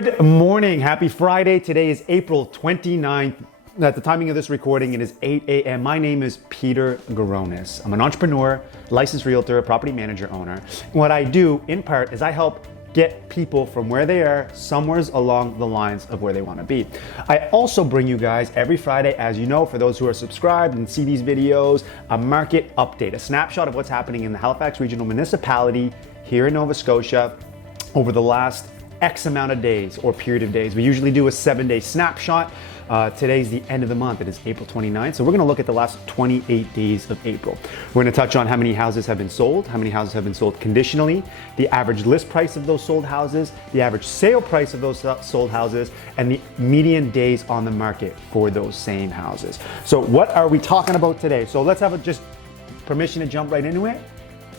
Good morning. Happy Friday. Today is April 29th. At the timing of this recording, it is 8 a.m. My name is Peter Garonis. I'm an entrepreneur, licensed realtor, property manager, owner. What I do, in part, is I help get people from where they are somewhere along the lines of where they want to be. I also bring you guys every Friday, as you know, for those who are subscribed and see these videos, a market update, a snapshot of what's happening in the Halifax Regional Municipality here in Nova Scotia over the last X amount of days or period of days. We usually do a 7-day snapshot. Today's the end of the month. It is April 29th. So we're gonna look at the last 28 days of April. We're gonna touch on how many houses have been sold, how many houses have been sold conditionally, the average list price of those sold houses, the average sale price of those sold houses, and the median days on the market for those same houses. So what are we talking about today? So let's have just permission to jump right into it.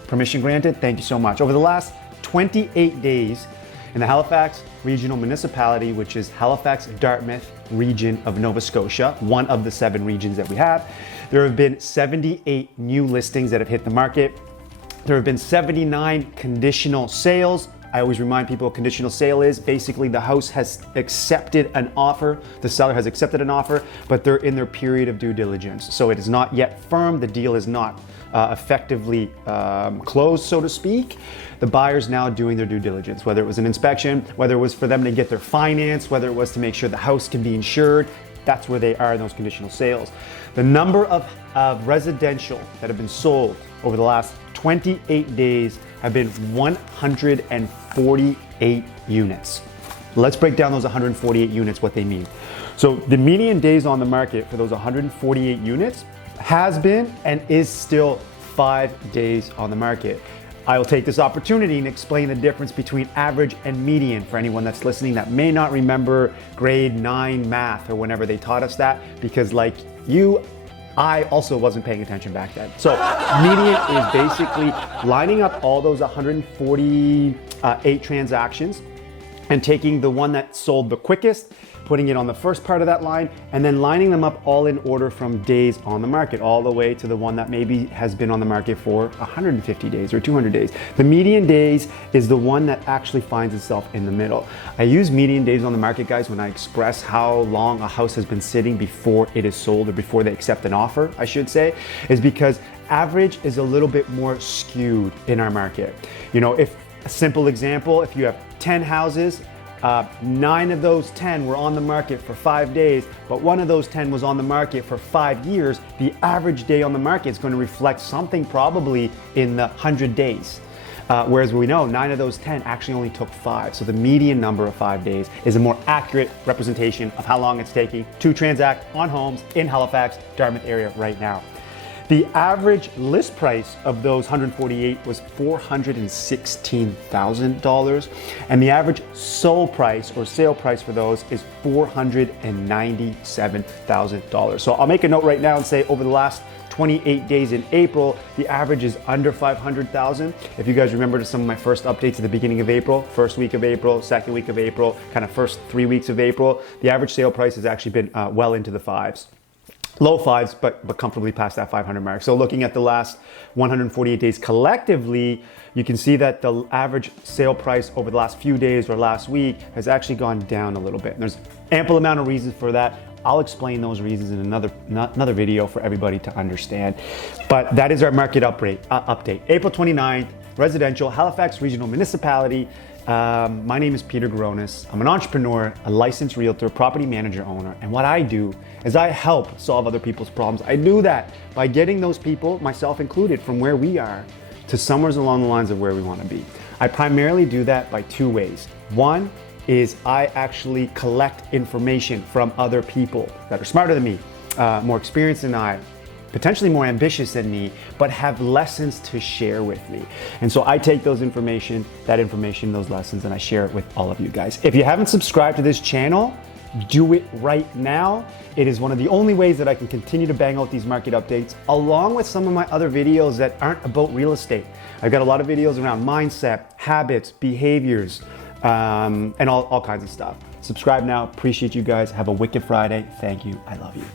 Permission granted. Thank you so much. Over the last 28 days, in the Halifax Regional Municipality, which is Halifax-Dartmouth Region of Nova Scotia, one of the 7 regions that we have, there have been 78 new listings that have hit the market. There have been 79 conditional sales. I always remind people a conditional sale is basically the house has accepted an offer, the seller has accepted an offer, but they're in their period of due diligence. So it is not yet firm, the deal is not effectively closed, so to speak. The buyer's now doing their due diligence, whether it was an inspection, whether it was for them to get their finance, whether it was to make sure the house can be insured. That's where they are in those conditional sales. The number of residential that have been sold over the last 28 days have been 148 units. Let's break down those 148 units, what they mean. So the median days on the market for those 148 units has been and is still 5 days on the market. I will take this opportunity and explain the difference between average and median for anyone that's listening that may not remember grade 9 math or whenever they taught us that, because like you, I also wasn't paying attention back then. So median is basically lining up all those 148 transactions and taking the one that sold the quickest, putting it on the first part of that line, and then lining them up all in order from days on the market, all the way to the one that maybe has been on the market for 150 days or 200 days. The median days is the one that actually finds itself in the middle. I use median days on the market, guys, when I express how long a house has been sitting before it is sold, or before they accept an offer, I should say, is because average is a little bit more skewed in our market. You know, if a simple example, if you have 10 houses, 9 of those 10 were on the market for 5 days, but one of those 10 was on the market for 5 years, the average day on the market is going to reflect something probably in the 100 days. Whereas we know 9 of those 10 actually only took 5. So the median number of 5 days is a more accurate representation of how long it's taking to transact on homes in Halifax, Dartmouth area right now. The average list price of those 148 was $416,000, and the average sold price or sale price for those is $497,000. So I'll make a note right now and say over the last 28 days in April, the average is under 500,000. If you guys remember some of my first updates at the beginning of April, first week of April, second week of April, kind of first 3 weeks of April, the average sale price has actually been well into the 5s. Low 5s, but comfortably past that 500 mark. So looking at the last 148 days collectively, you can see that the average sale price over the last few days or last week has actually gone down a little bit. And there's ample amount of reasons for that. I'll explain those reasons in another video for everybody to understand. But that is our market update. April 29th, residential, Halifax Regional Municipality. My name is Peter Garonis. I'm an entrepreneur, a licensed realtor, property manager, owner, and what I do is I help solve other people's problems. I do that by getting those people, myself included, from where we are to somewhere along the lines of where we want to be. I primarily do that by 2 ways. One is I actually collect information from other people that are smarter than me, more experienced than I, potentially more ambitious than me, but have lessons to share with me. And so I take those information, those lessons, and I share it with all of you guys. If you haven't subscribed to this channel, do it right now. It is one of the only ways that I can continue to bang out these market updates, along with some of my other videos that aren't about real estate. I've got a lot of videos around mindset, habits, behaviors, and all kinds of stuff. Subscribe now. Appreciate you guys. Have a wicked Friday. Thank you. I love you.